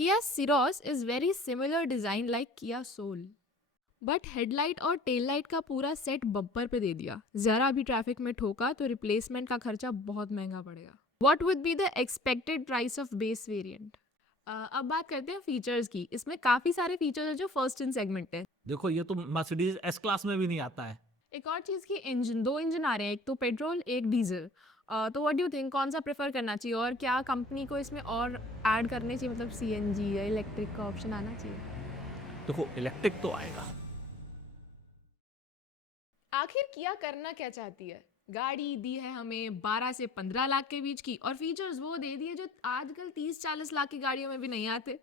Kia Ceros is very similar design like Kia Soul. But headlight और tail light का पूरा set bumper पे दे दिया, जरा भी ट्रैफिक में ठोका तो रिप्लेसमेंट का खर्चा बहुत महंगा पड़ेगा. What would be the expected price of base variant? अब बात करते हैं फीचर्स की. इसमें काफी सारे फीचर्स हैं जो फर्स्ट इन सेगमेंट है. देखो ये तो मर्सिडीज एस क्लास में भी नहीं आता है. एक और चीज़ की इंजन, दो इंजन आ रहे हैं, एक तो पेट्रोल एक डीजल. तो व्हाट डू यू थिंक कौन सा प्रेफर करना चाहिए और क्या कंपनी को इसमें और ऐड करने चाहिए, मतलब सीएनजी या इलेक्ट्रिक का ऑप्शन आना चाहिए? देखो इलेक्ट्रिक तो आएगा. आखिर किया करना क्या चाहती है? गाड़ी दी है हमें 12 से 15 लाख के बीच की और फीचर्स वो दे दिए जो आजकल 30-40 लाख की गाड़ियों में भी नहीं आते.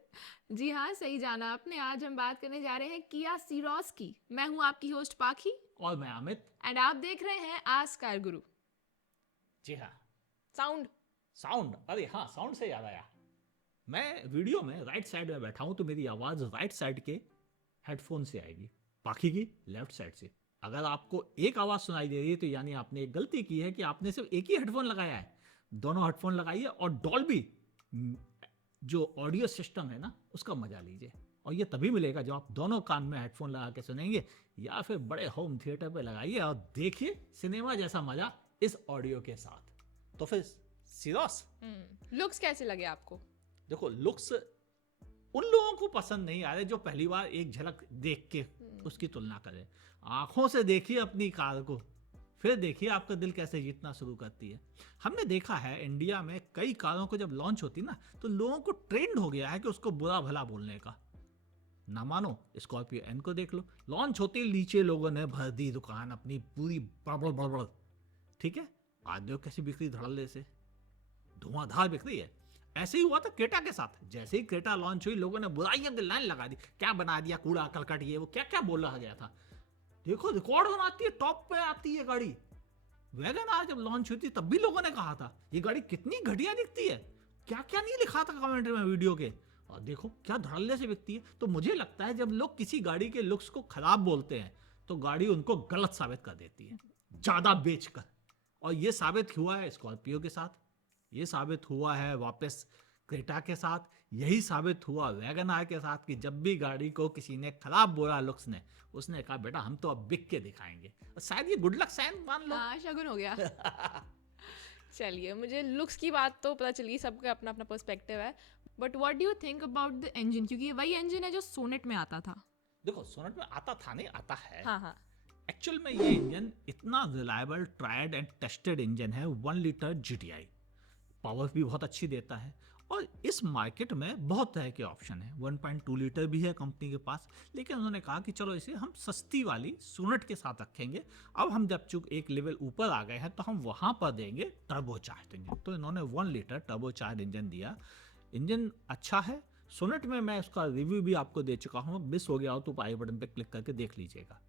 जी हाँ, सही जाना आपने. आज हम बात करने जा रहे हैं किया सीरोस की. मैं हूँ आपकी होस्ट पाखी और मैं अमित. एंड आप देख रहे हैं आज कार गुरु. जी हाँ. साउंड. साउंड, अरे हाँ, साउंड से याद आया. मैं वीडियो में राइट साइड में बैठा हूँ तो मेरी आवाज राइट साइड के हेडफोन से आएगी, बाकी की लेफ्ट साइड से. अगर आपको एक आवाज सुनाई दे रही है तो यानी आपने एक गलती की है कि आपने सिर्फ एक ही हेडफोन लगाया है. दोनों हेडफोन लगाइए और डॉल्बी जो ऑडियो सिस्टम है ना उसका मजा लीजिए. और ये तभी मिलेगा जब आप दोनों कान में हेडफोन लगा के सुनेंगे, या फिर बड़े होम थिएटर पे लगाइए और देखिए सिनेमा जैसा मजा इस ऑडियो के साथ. तो फिर सीरोस. लुक्स कैसे लगे आपको? देखो लुक्स उन लोगों को पसंद नहीं आ रहे जो पहली बार एक झलक देख के उसकी तुलना करें. आंखों से देखिए अपनी कार को, फिर देखिए आपका दिल कैसे जीतना शुरू करती है. हमने देखा है इंडिया में कई कारों को जब लॉन्च होती ना तो लोगों को ट्रेंड हो गया है कि उसको बुरा भला बोलने का. ना मानो स्कॉर्पियो एन को देख लो, लॉन्च होते ही नीचे लोगों ने भर दी दुकान अपनी पूरी बड़बड़ बड़बड़. ठीक है, आज देखो कैसी बिक्री धड़ल्ले से धुआंधार बिक रही है. ऐसे ही हुआ था क्रेटा के साथ. जैसे ही क्रेटा लॉन्च हुई लोगों ने बुराइयों की लाइन लगा दी, क्या बना दिया कूड़ा करकट, ये वो क्या क्या बोला गया था. देखो रिकॉर्ड बनाती है, टॉप पे आती है गाड़ी. वैगन आर जब लॉन्च हुई थी तब भी लोगों ने कहा था ये गाड़ी कितनी घटिया दिखती है, क्या क्या नहीं लिखा था कमेंट्री में वीडियो के. और देखो क्या धड़ल्ले से बिकती है. तो मुझे लगता है जब लोग किसी गाड़ी के लुक्स को खराब बोलते हैं तो गाड़ी उनको गलत साबित कर देती है ज्यादा बेचकर. और ये साबित हुआ है स्कॉर्पियो के साथ, ये साबित हुआ है वापस क्रेटा के साथ, यही साबित हुआ वैगन आर के साथ कि जब भी गाड़ी को किसी ने खराब बोला लुक्स ने, उसने कहा बेटा हम तो अब बिक के दिखाएंगे. शायद ये गुड लक साइन मान लो. हाँ, शगुन हो गया. चलिए, मुझे लुक्स की बात तो पता चली, सबका अपना अपना पर्सपेक्टिव है. But what do you think about the engine, क्योंकि ये वही इंजन है जो सोनेट में आता था. देखो सोनेट में आता था, नहीं आता है. हाँ हाँ. एक्चुअल में ये इंजन इतना reliable tried and tested engine है. 1 लीटर GTI पावर भी बहुत अच्छी देता है. और इस मार्केट में बहुत तरह के ऑप्शन है. 1.2 लीटर भी है कंपनी के पास, लेकिन उन्होंने कहा कि चलो इसे हम सस्ती वाली सोनेट के साथ रखेंगे. अब हम जब चूंकि एक लेवल ऊपर आ गए हैं तो हम वहां पर देंगे टर्बोचार्ज इंजन. तो इन्होंने 1 लीटर टर्बोचार्ज इंजन दिया. इंजन अच्छा है. सोनेट में मैं उसका रिव्यू भी आपको दे चुका हूँ, मिस हो गया हो तो आई बटन पे क्लिक करके देख लीजिएगा.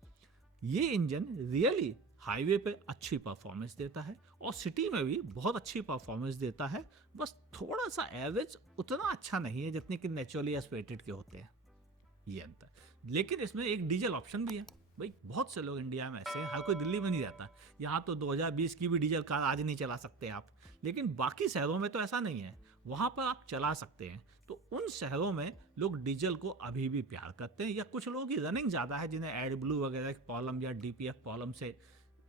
ये इंजन रियली हाईवे पे अच्छी परफॉर्मेंस देता है और सिटी में भी बहुत अच्छी परफॉर्मेंस देता है. बस थोड़ा सा एवरेज उतना अच्छा नहीं है जितने कि नेचुरली एस्पिरेटेड के होते हैं, ये अंतर. लेकिन इसमें एक डीजल ऑप्शन भी है. भाई बहुत से लोग इंडिया में ऐसे हैं, हर कोई दिल्ली में नहीं रहता. यहाँ तो 2020 की भी डीजल कार आज नहीं चला सकते आप, लेकिन बाकी शहरों में तो ऐसा नहीं है, वहाँ पर आप चला सकते हैं. तो उन शहरों में लोग डीजल को अभी भी प्यार करते हैं, या कुछ लोगों की रनिंग ज़्यादा है जिन्हें एड ब्लू वगैरह प्रॉब्लम या DPF प्रॉब्लम से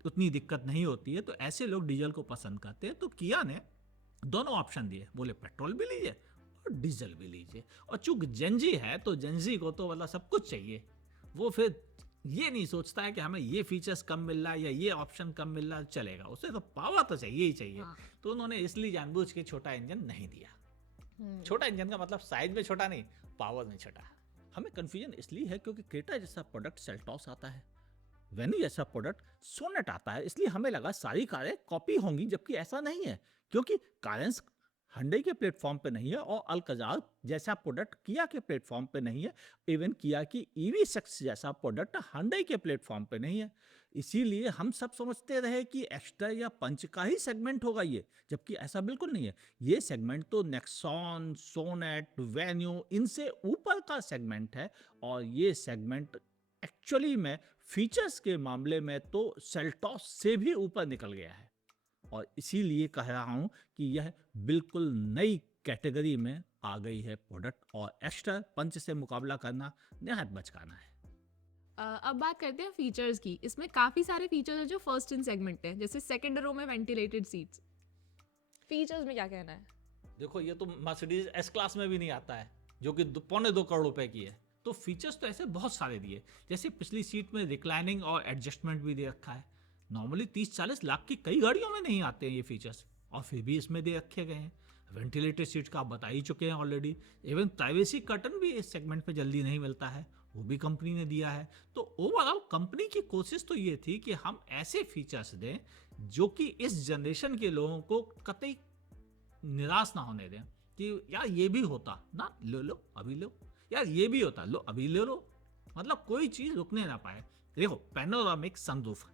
उतनी दिक्कत नहीं होती है, तो ऐसे लोग डीजल को पसंद करते हैं. तो किया ने दोनों ऑप्शन दिए, बोले पेट्रोल भी लीजिए और डीजल भी लीजिए. और चूंकि जेंजी है तो जेंजी को तो मतलब सब कुछ चाहिए. वो फिर ये नहीं सोचता है कि हमें ये फीचर्स कम मिल रहा है या ये ऑप्शन कम मिल रहा है, चलेगा, उसे तो पावर तो चाहिए ही चाहिए. हाँ. तो उन्होंने इसलिए जानबूझ के छोटा इंजन नहीं दिया. छोटा इंजन का मतलब साइज में छोटा नहीं, पावर में छोटा. हमें कंफ्यूजन इसलिए है क्योंकि क्रेटा जैसा प्रोडक्ट सेल्टॉस आता है, वेन्यू जैसा प्रोडक्ट सोनेट आता है, इसलिए हमें लगा सारी कारें कॉपी होंगी, जबकि ऐसा नहीं है. क्योंकि कारेंस हंडई के प्लेटफॉर्म पे नहीं है और अल्कजार जैसा प्रोडक्ट किया के प्लेटफॉर्म पे नहीं है. इवन किया की EV6 जैसा प्रोडक्ट हंडई के प्लेटफॉर्म पे नहीं है. इसीलिए हम सब समझते रहे कि एक्स्ट्रा या पंच का ही सेगमेंट होगा ये, जबकि ऐसा बिल्कुल नहीं है. ये सेगमेंट तो नेक्सॉन, सोनेट, वेन्यू इनसे ऊपर का सेगमेंट है. और ये सेगमेंट एक्चुअली में फीचर्स के मामले में तो सेल्टॉस से भी ऊपर निकल गया है. और इसीलिए कह रहा हूं कि यह बिल्कुल नई कैटेगरी में आ गई है प्रोडक्ट, और एक्स्ट्रा पंच से मुकाबला करना निहायत बचकाना है। अब बात करते हैं फीचर्स की। इसमें काफ़ी सारे फीचर्स हैं जो फर्स्ट इन सेगमेंट है, जैसे सेकंड रो में वेंटिलेटेड सीट्स। फीचर्स में क्या कहना है? देखो ये तो मर्सिडीज एस क्लास में भी नहीं आता है, जो कि 2.25 करोड़ रुपए की है। तो फीचर्स तो ऐसे बहुत सारे दिए, जैसे पिछली सीट में रिक्लाइनिंग और एडजस्टमेंट भी दे रखा है। नॉर्मली 30-40 लाख की कई गाड़ियों में नहीं आते हैं ये फीचर्स, और फिर भी इसमें दे रखे गए हैं। वेंटिलेटेड सीट का आप बता ही चुके हैं ऑलरेडी। इवन प्राइवेसी कर्टन भी इस सेगमेंट में जल्दी नहीं मिलता है, वो भी कंपनी ने दिया है। तो ओवरऑल कंपनी की कोशिश तो ये थी कि हम ऐसे फीचर्स दें जो कि इस जनरेशन के लोगों को कतई निराश ना होने दें कि यार ये भी होता ना, लो लो अभी लो, यार ये भी होता, लो अभी ले लो। मतलब कोई चीज़ रुकने ना पाए। देखो पैनोरामिक सनरूफ,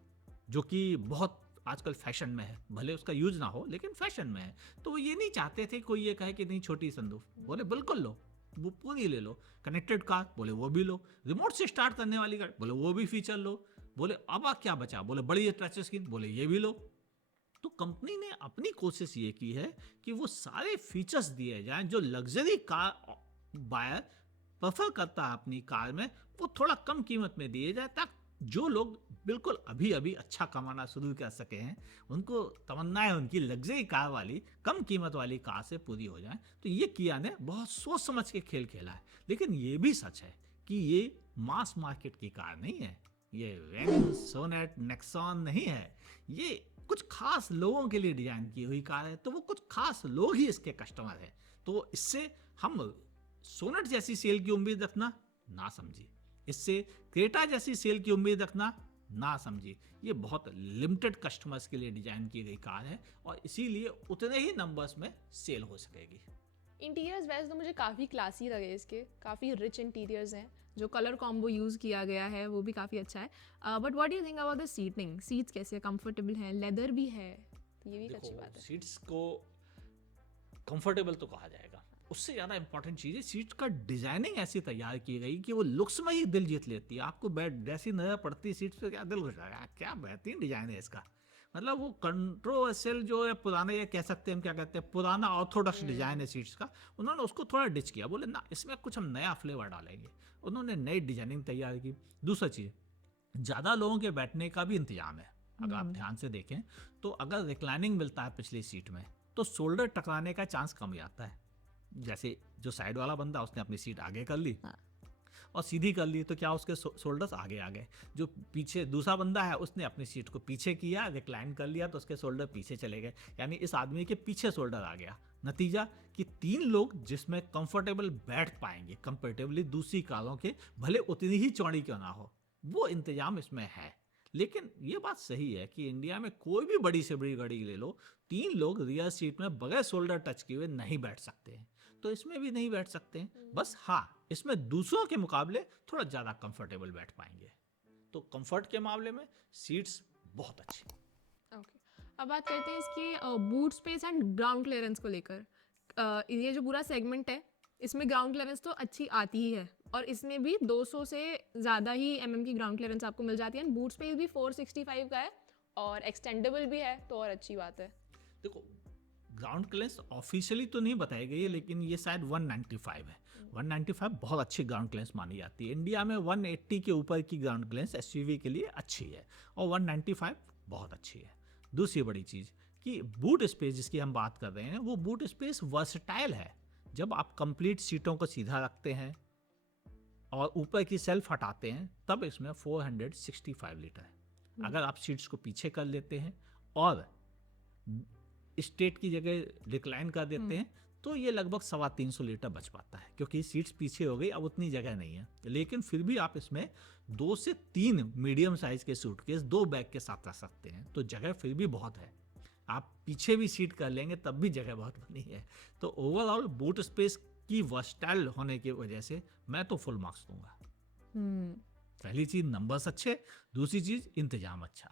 जो कि बहुत आजकल फैशन में है, भले उसका यूज ना हो लेकिन फैशन में है। तो वो ये नहीं चाहते थे कोई ये कहे कि नहीं छोटी सनरूफ, बोले बिल्कुल लो, वो पूरी ले लो। कनेक्टेड कार, बोले वो भी लो। रिमोट से स्टार्ट करने वाली गाड़ी, बोले वो भी फीचर लो। बोले अब क्या बचा, बोले बड़ी टच स्क्रीन, बोले ये भी लो। तो कंपनी ने अपनी कोशिश ये की है कि वो सारे फीचर्स दिए जाएं जो लग्जरी कार बायर प्रेफर करता है अपनी कार में, वो थोड़ा कम कीमत में दिए जाए, ताकि जो लोग बिल्कुल अभी अभी अच्छा कमाना शुरू कर सके हैं, उनको तमन्नाएं उनकी लग्जरी कार वाली कम कीमत वाली कार से पूरी हो जाएं। तो ये किया ने बहुत सोच समझ के खेल खेला है। लेकिन ये भी सच है कि ये मास मार्केट की कार नहीं है, ये वेगन, सोनेट, नेक्सॉन नहीं है। ये कुछ खास लोगों के लिए डिजाइन की हुई कार है, तो वो कुछ खास लोग ही इसके कस्टमर हैं। तो इससे हम सोनेट जैसी सेल की उम्मीद रखना ना समझिए, इससे क्रेटा जैसी सेल की उम्मीद रखना ना समझिए। ये बहुत लिमिटेड कस्टमर्स के लिए डिजाइन की गई कार है, और इसीलिए उतने ही नंबर्स में सेल हो सकेगी। इंटीरियर्स वैसे तो मुझे काफ़ी क्लासी लगे, इसके काफ़ी रिच इंटीरियर्स हैं। जो कलर कॉम्बो यूज़ किया गया है वो भी काफ़ी अच्छा है। But what do you think about the seating? Seats कैसे कंफर्टेबल हैं, लेदर भी है, ये भी एक अच्छी बात है। सीट्स को कंफर्टेबल तो कहा जाएगा, उससे ज़्यादा इंपॉर्टेंट चीज़ है सीट का डिजाइनिंग ऐसी तैयार की गई कि वो लुक्स में ही दिल जीत लेती है। आपको बैठ जैसी नजर पड़ती है सीट्स पे, क्या दिल खुश जाएगा, क्या बेहतरीन डिजाइन है इसका। मतलब वो कंट्रोवर्शियल जो है पुराने, ये कह सकते हैं हम क्या कहते हैं, पुराना ऑर्थोडॉक्स डिजाइन है सीट्स का, उन्होंने उसको थोड़ा डिच किया। बोले ना इसमें कुछ हम नया फ्लेवर डालेंगे, उन्होंने नई डिजाइनिंग तैयार की। दूसरा चीज़, ज़्यादा लोगों के बैठने का भी इंतजाम है। अगर आप ध्यान से देखें तो अगर रिक्लाइनिंग मिलता है पिछली सीट में, तो शोल्डर टकराने का चांस कम ही आता है। जैसे जो साइड वाला बंदा उसने अपनी सीट आगे कर ली और सीधी कर ली, तो क्या उसके शोल्डर्स आगे आ गए। जो पीछे दूसरा बंदा है उसने अपनी सीट को पीछे किया, रिक्लाइन कर लिया, तो उसके शोल्डर पीछे चले गए, यानी इस आदमी के पीछे शोल्डर आ गया। नतीजा कि 3 लोग जिसमें कंफर्टेबल बैठ पाएंगे कंपेरेटिवली दूसरी कारों के, भले उतनी ही चौड़ी क्यों ना हो, वो इंतजाम इसमें है। लेकिन ये बात सही है कि इंडिया में कोई भी बड़ी से बड़ी गाड़ी ले लो, 3 लोग रियर सीट में बगैर शोल्डर टच किए हुए नहीं बैठ सकते हैं। तो इसमें भी नहीं बैठ सकते हैं। बस हाँ, इसमें दूसरों के मुकाबले थोड़ा ज़्यादा कंफर्टेबल बैठ पाएंगे। तो कंफर्ट के मामले में सीट्स बहुत अच्छी। ओके, अब बात करते हैं इसकी boot space and ground clearance को लेकर। ये जो पूरा सेगमेंट है, इसमें ग्राउंड क्लियरेंस तो अच्छी आती ही है, और इसमें भी 200 से ज़्यादा ही की ग्राउंड क्लियरेंस आपको मिल जाती है। बूट स्पेस भी 465 का है और एक्सटेंडेबल भी है, तो और अच्छी बात है। देखो ग्राउंड क्लियरेंस ऑफिशियली तो नहीं बताई गई है, लेकिन ये शायद 195 है। 195 बहुत अच्छी ग्राउंड क्लियरेंस मानी जाती है। इंडिया में 180 के ऊपर की ग्राउंड क्लियरेंस एसयूवी के लिए अच्छी है, और 195 बहुत अच्छी है। दूसरी बड़ी चीज़ कि बूट स्पेस जिसकी हम बात कर रहे हैं, वो बूट स्पेस वर्सटाइल है। जब आप कंप्लीट सीटों को सीधा रखते हैं और ऊपर की सेल्फ हटाते हैं, तब इसमें 465 लीटर है। अगर आप सीट्स को पीछे कर लेते हैं और स्टेट की जगह रिक्लाइन कर देते हैं, तो ये लगभग 350 लीटर बच पाता है, क्योंकि सीट्स पीछे हो गई, अब उतनी जगह नहीं है। लेकिन फिर भी आप इसमें 2 से 3 मीडियम साइज के सूटकेस 2 बैग के साथ रख सकते हैं, तो जगह फिर भी बहुत है। आप पीछे भी सीट कर लेंगे तब भी जगह बहुत बनी है। तो ओवरऑल बूट स्पेस की वर्सटाइल होने की वजह से मैं तो फुल मार्क्स दूंगा। पहली चीज नंबर्स अच्छे, दूसरी चीज इंतजाम अच्छा,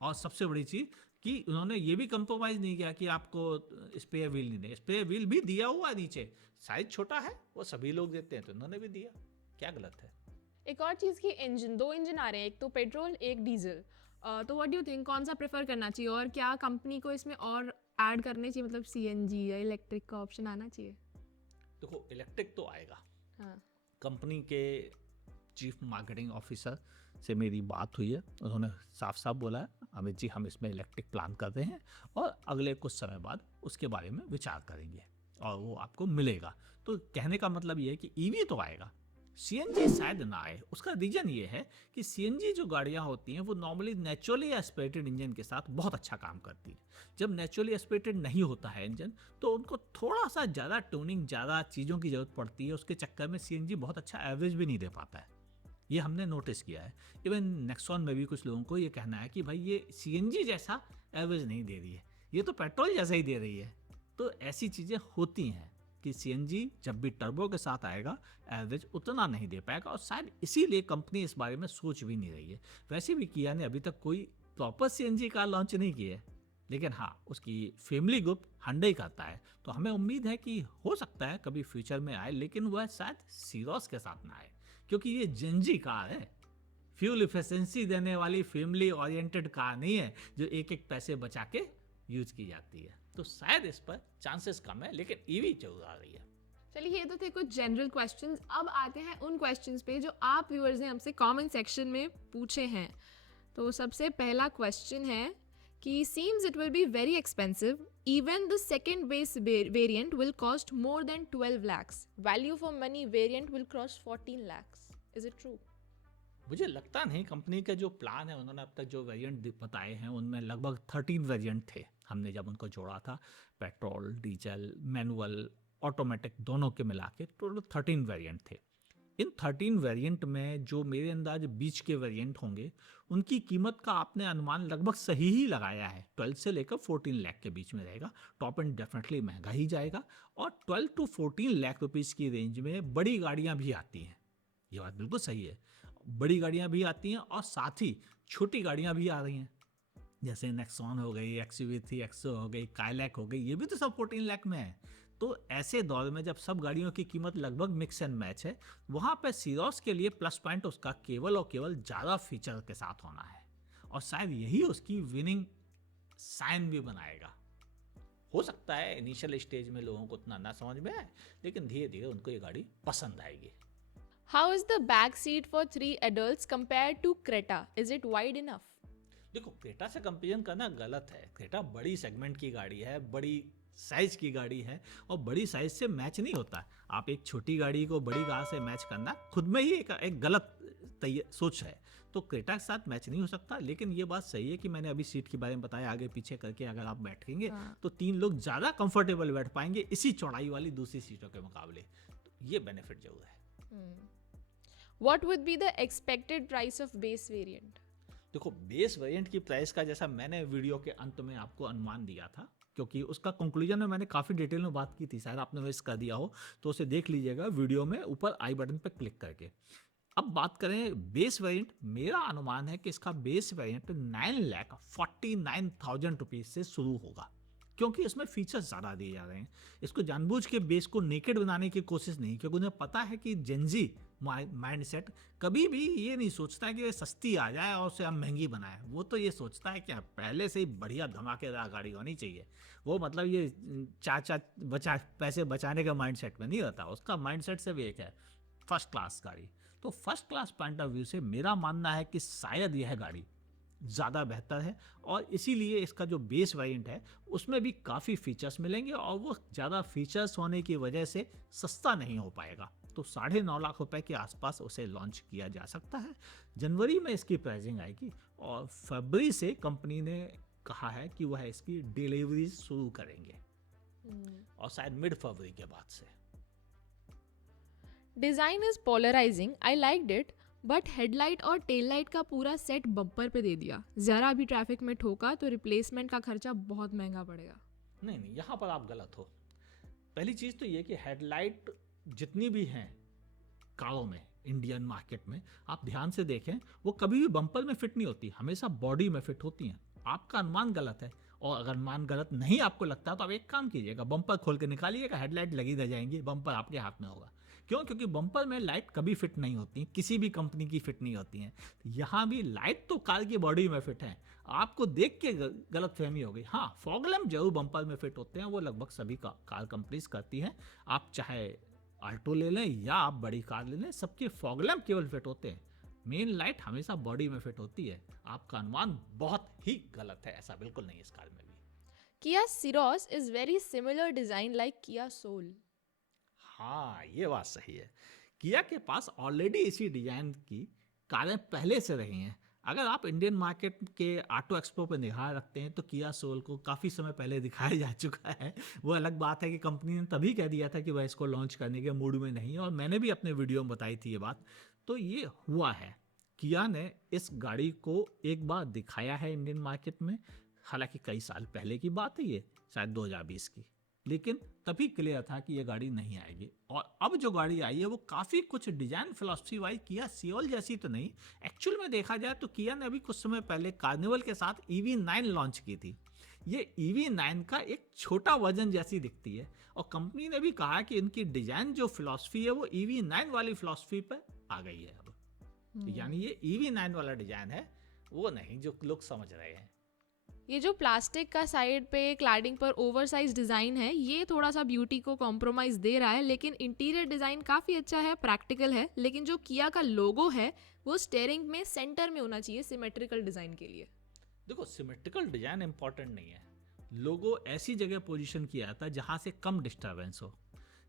और सबसे बड़ी चीज कि उन्होंने ये भी कंप्रोमाइज नहीं किया कि आपको स्पेयर व्हील नहीं दे। स्पेयर व्हील भी दिया हुआ है नीचे, साइज छोटा है, वो सभी लोग देते हैं, तो उन्होंने भी दिया, क्या गलत है। एक और चीज़ की इंजन, 2 इंजन आ रहे हैं, एक तो पेट्रोल एक डीजल। तो व्हाट डू यू थिंक, कौन सा प्रेफर करना चाहिए, और क्या कंपनी को इसमें और ऐड करने चाहिए, मतलब सीएनजी या इलेक्ट्रिक का ऑप्शन आना चाहिए? देखो इलेक्ट्रिक तो आएगा। हाँ। कंपनी के चीफ मार्केटिंग ऑफिसर से मेरी बात हुई है, उन्होंने साफ साफ बोला है अमित जी हम इसमें इलेक्ट्रिक प्लान कर रहे हैं और अगले कुछ समय बाद उसके बारे में विचार करेंगे और वो आपको मिलेगा। तो कहने का मतलब ये है कि ईवी तो आएगा, सीएनजी शायद ना आए। उसका रीजन ये है कि सीएनजी जो गाड़ियां होती हैं वो नॉर्मली नेचुरली एस्पिरेटेड इंजन के साथ बहुत अच्छा काम करती है। जब नेचुरली एस्पिरेटेड नहीं होता है इंजन तो उनको थोड़ा सा ज़्यादा ट्यूनिंग, ज़्यादा चीज़ों की ज़रूरत पड़ती है, उसके चक्कर में सीएनजी बहुत अच्छा एवरेज भी नहीं दे पाता है। ये हमने नोटिस किया है। इवन नेक्सॉन में भी कुछ लोगों को ये कहना है कि भाई ये सीएनजी जैसा एवरेज नहीं दे रही है, ये तो पेट्रोल जैसा ही दे रही है। तो ऐसी चीज़ें होती हैं कि सीएनजी जब भी टर्बो के साथ आएगा एवरेज उतना नहीं दे पाएगा और शायद इसीलिए कंपनी इस बारे में सोच भी नहीं रही है। वैसे भी किया ने अभी तक कोई प्रॉपर सीएनजी कार लॉन्च नहीं की है, लेकिन हाँ उसकी फैमिली ग्रुप Hyundai करता है, तो हमें उम्मीद है कि हो सकता है कभी फ्यूचर में आए, लेकिन वह शायद सीरोस के साथ ना आए क्योंकि ये जेनजी कार है, फ्यूल इफिशिएंसी देने वाली फैमिली ओरिएंटेड कार नहीं है जो एक एक पैसे बचा के यूज की जाती है। तो शायद इस पर चांसेस कम है, लेकिन ईवी जरूर आ रही है। चलिए ये तो थे कुछ जनरल क्वेश्चंस। अब आते हैं उन क्वेश्चंस पे जो आप व्यूअर्स ने हमसे कमेंट सेक्शन में पूछे हैं। तो सबसे पहला क्वेश्चन है कि seems it will be very expensive, even the second base variant will cost more than 12 lakhs, value for money variant will cost 14 lakhs, is it true? मुझे लगता नहीं, कंपनी का जो प्लान है उन्होंने अब तक जो वेरिएंट बताए हैं उनमें लगभग 13 वेरिएंट थे। हमने जब उनको जोड़ा था पेट्रोल, डीजल, मैनुअल, ऑटोमेटिक दोनों के मिला के टोटल 13 वेरिएंट थे। इन 13 वेरिएंट में जो मेरे अंदाज बीच के वेरिएंट होंगे उनकी कीमत का आपने अनुमान लगभग सही ही लगाया है, 12 से लेकर 14 लाख के बीच में रहेगा। टॉप एंड डेफिनेटली महंगा ही जाएगा और 12 to 14 लाख रुपीज़ की रेंज में बड़ी गाड़ियाँ भी आती हैं, ये बात बिल्कुल सही है। बड़ी गाड़ियाँ भी आती हैं और साथ ही छोटी गाड़ियाँ भी आ रही हैं, जैसे नेक्सॉन हो गई, XUV3 एक्सो हो गई, काइलैक हो गई, ये भी तो सब 14 लाख में है। तो ऐसे दौर में जब सब गाड़ियों की कीमत लगभग मिक्स एंड मैच है, वहाँ पे सीरोस के लिए प्लस पॉइंट उसका केवल और केवल ज़्यादा फीचर के साथ होना है और शायद यही उसकी विनिंग साइन भी बनाएगा। हो सकता है इनिशियल स्टेज में लोगों को उतना ना समझ में आए, लेकिन धीरे धीरे उनको ये गाड़ी पसंद आएगी। How is the back seat for 3 adults compared to Creta? Is it wide enough? देखो क्रेटा से कंपेरिजन करना गलत है। क्रेटा बड़ी सेगमेंट की गाड़ी है, बड़ी साइज की गाड़ी है और बड़ी साइज से मैच नहीं होता। आप एक छोटी गाड़ी को बड़ी कार से मैच करना खुद में ही एक गलत सोच है, तो क्रेटा के साथ मैच नहीं हो सकता। लेकिन ये बात सही है कि मैंने अभी सीट के बारे में बताया, आगे पीछे करके अगर आप बैठेंगे तो 3 लोग ज़्यादा कंफर्टेबल बैठ पाएंगे इसी चौड़ाई वाली दूसरी सीटों के मुकाबले, तो ये बेनिफिट जरूर है। What would be the expected price of base variant? देखो बेस वेरिएंट की प्राइस का जैसा मैंने वीडियो के अंत में आपको अनुमान दिया था, क्योंकि उसका कंक्लूजन में मैंने काफ़ी डिटेल में बात की थी, शायद आपने मिस कर दिया हो तो उसे देख लीजिएगा वीडियो में ऊपर आई बटन पर क्लिक करके। अब बात करें बेस वेरिएंट, मेरा अनुमान है कि इसका बेस वेरिएंट 9,49,000 रुपीज़ से शुरू होगा, क्योंकि इसमें फीचर्स ज़्यादा दिए जा रहे हैं। इसको जानबूझ के बेस को नेकेड बनाने की कोशिश नहीं, क्योंकि उन्हें पता है कि जेनजी माइंडसेट कभी भी ये नहीं सोचता है कि ये सस्ती आ जाए और उसे हम महंगी बनाए। वो तो ये सोचता है कि पहले से ही बढ़िया धमाकेदार गाड़ी होनी चाहिए। वो मतलब ये पैसे बचाने का माइंडसेट में नहीं रहता, उसका माइंडसेट सिर्फ एक है, फर्स्ट क्लास गाड़ी। तो first class point of view से मेरा मानना है कि शायद यह गाड़ी ज़्यादा बेहतर है और इसीलिए इसका जो बेस वेरिएंट है उसमें भी काफ़ी फीचर्स मिलेंगे और वो ज़्यादा फीचर्स होने की वजह से सस्ता नहीं हो पाएगा। तो 9.5 लाख रुपए के आसपास उसे लॉन्च किया जा सकता है। जनवरी में इसकी प्राइसिंग आएगी और फरवरी से कंपनी ने कहा है कि वह इसकी डिलीवरी शुरू करेंगे और शायद मिड फरवरी के बाद से। Design is polarising, I liked it, but headlight और टेल लाइट का पूरा सेट बम्पर पे दे दिया। ज़रा भी ट्रैफिक में ठोका तो रिप्लेसमेंट का खर्चा बहुत महंगा पड़ेगा। नहीं, यहाँ पर आप गलत हो। पहली चीज़ तो ये कि हेडलाइट जितनी भी हैं कारों में इंडियन मार्केट में, आप ध्यान से देखें वो कभी भी बम्पर में फिट नहीं होती, हमेशा बॉडी में फिट होती हैं। आपका अनुमान गलत है, और अगर अनुमान गलत नहीं आपको लगता तो आप एक काम कीजिएगा, बम्पर खोल के निकालिएगा, हेडलाइट लगी रह जाएंगी, बम्पर आपके हाथ में होगा। क्यों? क्योंकि बम्पर में लाइट कभी फिट नहीं होती, किसी भी कंपनी की फिट नहीं होती हैं। यहाँ भी लाइट तो कार की बॉडी में फिट है, आपको देख के गलत फहमी हो गई। हाँ, फॉग लैम्प जरूर बम्पर में फिट होते हैं, वो लगभग सभी कार कंपनीज करती हैं। आप चाहे आल्टो ले लें या आप बड़ी कार ले लें, सबके फॉग लैम्प केवल फिट होते हैं, मेन लाइट हमेशा बॉडी में फिट होती है। आपका अनुमान बहुत ही गलत है, ऐसा बिल्कुल नहीं है इस कार में भी। Kia Ceros is very similar design like Kia Soul. हाँ, ये बात सही है। किया के पास ऑलरेडी इसी डिजाइन की कारें पहले से रही हैं। अगर आप इंडियन मार्केट के ऑटो एक्सपो पर निगाह रखते हैं तो किया सोल को काफ़ी समय पहले दिखाया जा चुका है। वो अलग बात है कि कंपनी ने तभी कह दिया था कि वह इसको लॉन्च करने के मूड में नहीं है, और मैंने भी अपने वीडियो में बताई थी ये बात। तो ये हुआ है, किया ने इस गाड़ी को एक बार दिखाया है इंडियन मार्केट में, हालांकि कई साल पहले की बात है, ये शायद 2020 की, लेकिन तभी क्लियर था कि ये गाड़ी नहीं आएगी। और अब जो गाड़ी आई है वो काफ़ी कुछ डिजाइन फिलॉसफी वाइज किया सियोल जैसी तो नहीं। एक्चुअल में देखा जाए तो किया ने अभी कुछ समय पहले कार्निवल के साथ EV9 लॉन्च की थी। ये EV9 का एक छोटा वर्जन जैसी दिखती है, और कंपनी ने भी कहा कि इनकी डिजाइन जो फिलॉसफी है वो EV9 वाली फिलॉसफी पर आ गई है अब। यानी ये EV9 वाला डिजाइन है, वो नहीं जो लोग समझ रहे हैं। ये जो प्लास्टिक का साइड पे क्लैडिंग पर ओवरसाइज डिज़ाइन है, ये थोड़ा सा ब्यूटी को कॉम्प्रोमाइज़ दे रहा है, लेकिन इंटीरियर डिज़ाइन काफ़ी अच्छा है, प्रैक्टिकल है। लेकिन जो किया का लोगो है वो स्टीयरिंग में सेंटर में होना चाहिए सिमेट्रिकल डिज़ाइन के लिए। देखो, सिमेट्रिकल डिजाइन इंपॉर्टेंट नहीं है, लोगो ऐसी जगह पोजीशन किया जाता है जहां से कम डिस्टरबेंस हो।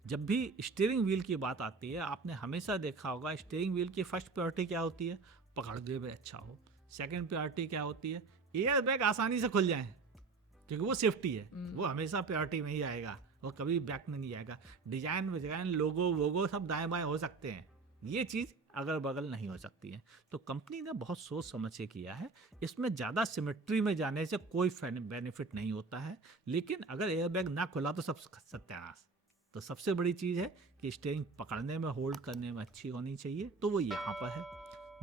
जब भी स्टीयरिंग व्हील की बात आती है, आपने हमेशा देखा होगा स्टीयरिंग व्हील की फर्स्ट प्रायोरिटी क्या होती है? पकड़ने में अच्छा हो। सेकंड प्रायोरिटी क्या होती है? एयर बैग आसानी से खुल जाए, क्योंकि वो सेफ्टी है, वो हमेशा प्रायोरिटी में ही आएगा, वो कभी बैक में नहीं आएगा। डिजाइन विजाइन लोगो वोगो सब दाएं बाएं हो सकते हैं, ये चीज़ अगल बगल नहीं हो सकती है। तो कंपनी ने बहुत सोच समझ के किया है। इसमें ज़्यादा सिमेट्री में जाने से कोई बेनिफिट नहीं होता है, लेकिन अगर एयर बैग ना खुला तो सब सत्यानाश। तो सबसे बड़ी चीज़ है कि स्टीयरिंग पकड़ने में होल्ड करने में अच्छी होनी चाहिए, तो वो यहाँ पर है।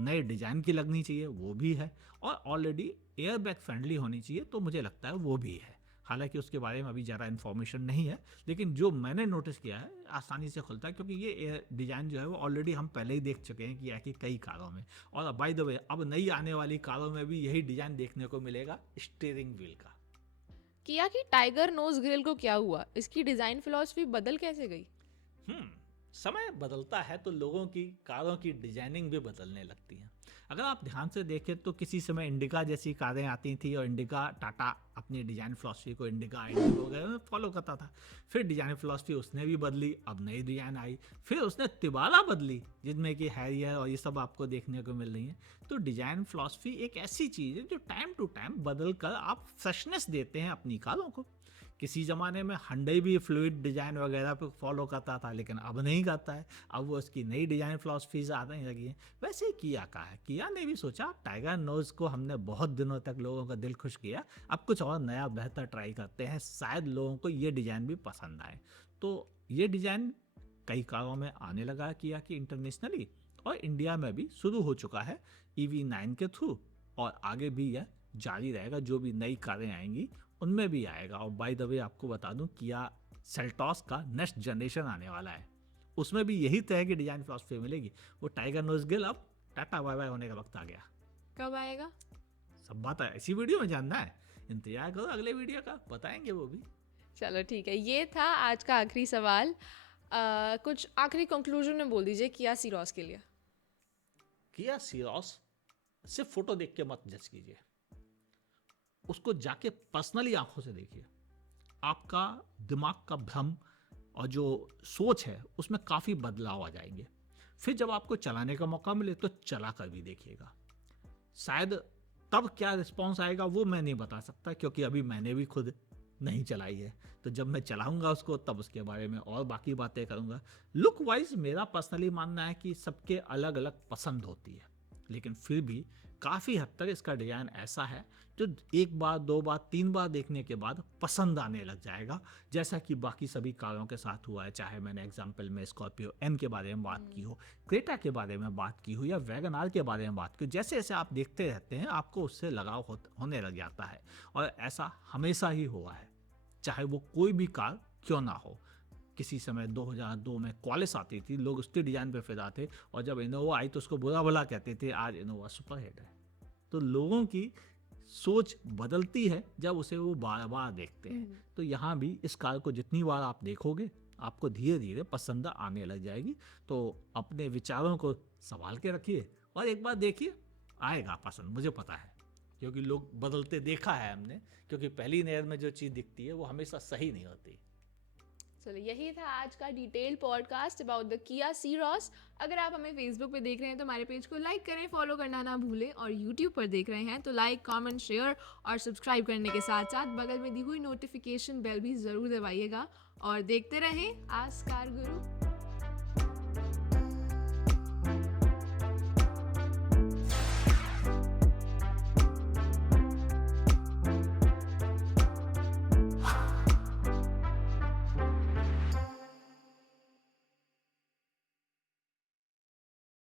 नए डिज़ाइन की लगनी चाहिए, वो भी है। और ऑलरेडी एयर बैग फ्रेंडली होनी चाहिए, तो मुझे लगता है वो भी है। हालांकि उसके बारे में अभी ज़्यादा इन्फॉर्मेशन नहीं है, लेकिन जो मैंने नोटिस किया है आसानी से खुलता है, क्योंकि ये एयर डिज़ाइन जो है वो ऑलरेडी हम पहले ही देख चुके हैं कि कि कई कारों में। और बाय द वे, अब नई आने वाली कारों में भी यही डिज़ाइन देखने को मिलेगा स्टीयरिंग व्हील का। किया की टाइगर नोज ग्रिल को क्या हुआ? इसकी डिज़ाइन फिलॉसफी बदल कैसे गई? समय बदलता है तो लोगों की कारों की डिजाइनिंग भी बदलने लगती है। अगर आप ध्यान से देखें तो किसी समय इंडिका जैसी कारें आती थी, और इंडिका, टाटा अपनी डिजाइन फिलॉसफी को इंडिका इंडिगो वगैरह में फॉलो करता था। फिर डिजाइन फिलॉसफी उसने भी बदली, अब नई डिजाइन आई। फिर उसने तिबारा बदली, जिसमें कि हैरियर और ये सब आपको देखने को मिल रही है। तो डिजाइन फिलॉसफी एक ऐसी चीज़ है जो टाइम टू टाइम बदल कर आप फ्रेशनेस देते हैं अपनी कारों को। किसी ज़माने में हुंडई भी फ्लूइड डिज़ाइन वगैरह पे फॉलो करता था, लेकिन अब नहीं करता है। अब वो उसकी नई डिज़ाइन फिलॉसफीज आने लगी है। वैसे ही किया का है, किया ने भी सोचा टाइगर नोज़ को हमने बहुत दिनों तक लोगों का दिल खुश किया, अब कुछ और नया बेहतर ट्राई करते हैं, शायद लोगों को ये डिज़ाइन भी पसंद आए। तो ये डिज़ाइन कई कारों में आने लगा है किया की इंटरनेशनली, और इंडिया में भी शुरू हो चुका है EV9 के थ्रू, और आगे भी यह जारी रहेगा। जो भी नई कारें आएंगी उनमें भी आएगा। और बाय द वे आपको बता दूं, किया सेल्टॉस का नेक्स्ट जनरेशन आने वाला है, उसमें भी यही तरह की डिजाइन फिलॉसफी मिलेगी। वो टाइगर नोज ग्रिल अब टाटा बाय बाय होने का वक्त आ गया। कब आएगा? सब बात है इसी वीडियो में जानना है, इंतजार करो अगले वीडियो का, बताएंगे वो भी। चलो ठीक है, ये था आज का आखिरी सवाल। कुछ आखिरी कंक्लूजन में बोल दीजिए किया सीरोस के लिए। किया सीरोस सिर्फ फोटो देख के मत जज कीजिए, उसको जाके पर्सनली आंखों से देखिए। आपका दिमाग का भ्रम और जो सोच है उसमें काफ़ी बदलाव आ जाएंगे। फिर जब आपको चलाने का मौका मिले तो चला कर भी देखिएगा। शायद तब क्या रिस्पॉन्स आएगा वो मैं नहीं बता सकता, क्योंकि अभी मैंने भी खुद नहीं चलाई है। तो जब मैं चलाऊंगा उसको तब उसके बारे में और बाकी बातें करूंगा। लुक वाइज मेरा पर्सनली मानना है कि सबके अलग अलग पसंद होती है, लेकिन फिर भी काफ़ी हद तक इसका डिज़ाइन ऐसा है जो एक बार, दो बार, तीन बार देखने के बाद पसंद आने लग जाएगा, जैसा कि बाकी सभी कारों के साथ हुआ है। चाहे मैंने एग्जाम्पल में स्कॉर्पियो एन के बारे में बात की हो, क्रेटा के बारे में बात की हो, या वैगन आर के बारे में बात की हो, जैसे जैसे आप देखते रहते हैं आपको उससे लगाव होने लग जाता है। और ऐसा हमेशा ही हुआ है, चाहे वो कोई भी कार क्यों ना हो। किसी समय 2002 में क्वालिस आती थी, लोग उसके डिज़ाइन पे फिदा थे, और जब इनोवा आई तो उसको बुरा भला कहते थे। आज इनोवा सुपर हिट है। तो लोगों की सोच बदलती है जब उसे वो बार बार देखते हैं। तो यहाँ भी इस कार को जितनी बार आप देखोगे, आपको धीरे धीरे पसंद आने लग जाएगी। तो अपने विचारों को संभाल के रखिए और एक बार देखिए, आएगा पसंद, मुझे पता है, क्योंकि लोग बदलते देखा है हमने। क्योंकि पहली नज़र में जो चीज़ दिखती है वो हमेशा सही नहीं होती। चलो यही था आज का डिटेल पॉडकास्ट अबाउट द किया सीरोस। अगर आप हमें फेसबुक पे देख रहे हैं तो हमारे पेज को लाइक करें, फॉलो करना ना भूलें, और यूट्यूब पर देख रहे हैं तो लाइक, कमेंट, शेयर और सब्सक्राइब करने के साथ साथ बगल में दी हुई नोटिफिकेशन बेल भी ज़रूर दबाइएगा। और देखते रहें आस्क कार गुरु।